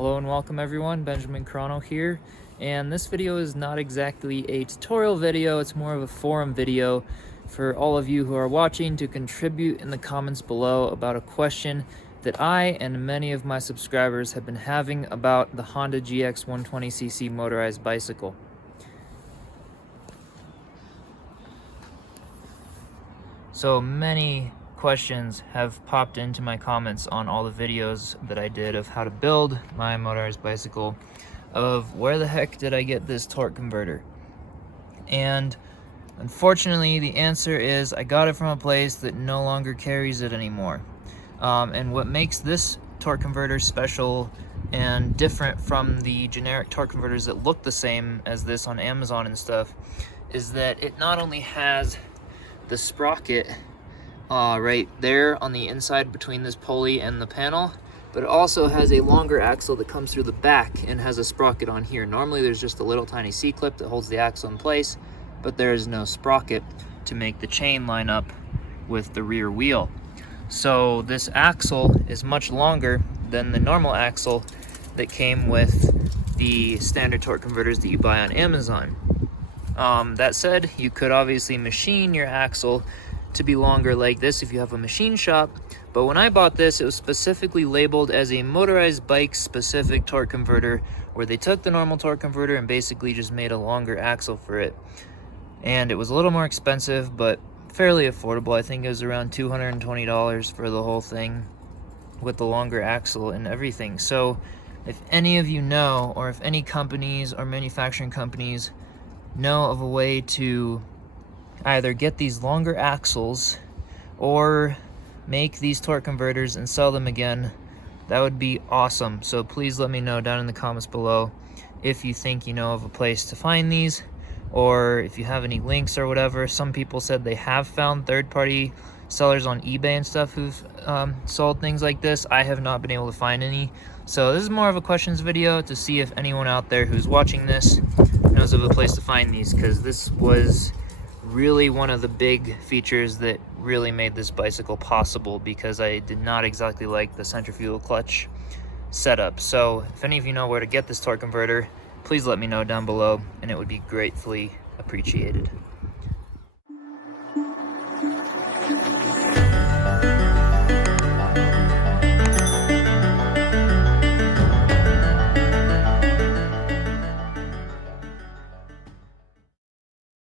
Hello and welcome everyone, Benjamin Carano here, and this video is not exactly a tutorial video, it's more of a forum video for all of you who are watching to contribute in the comments below about a question that I and many of my subscribers have been having about the Honda GX 120cc motorized bicycle. So many questions have popped into my comments on all the videos that I did of how to build my motorized bicycle, of where the heck did I get this torque converter? And unfortunately the answer is I got it from a place that no longer carries it anymore. And what makes this torque converter special and different from the generic torque converters that look the same as this on Amazon and stuff is that it not only has the sprocket right there on the inside between this pulley and the panel, but it also has a longer axle that comes through the back and has a sprocket on here. Normally there's just a little tiny C-clip that holds the axle in place, but there is no sprocket to make the chain line up with the rear wheel. So this axle is much longer than the normal axle that came with the standard torque converters that you buy on Amazon. That said, you could obviously machine your axle to be longer like this if you have a machine shop, but when I bought this, it was specifically labeled as a motorized bike specific torque converter, where they took the normal torque converter and basically just made a longer axle for it. And it was a little more expensive, but fairly affordable. I think it was around $220 for the whole thing with the longer axle and everything. So if any of you know, or if any companies or manufacturing companies know of a way to either get these longer axles or make these torque converters and sell them again, that would be awesome. So please let me know down in the comments below if you think you know of a place to find these, or if you have any links or whatever. Some people said they have found third-party sellers on eBay and stuff who've sold things like this. I have not been able to find any. So this is more of a questions video to see if anyone out there who's watching this knows of a place to find these, because this was really one of the big features that really made this bicycle possible, because I did not exactly like the centrifugal clutch setup. So if any of you know where to get this torque converter, please let me know down below, and it would be gratefully appreciated.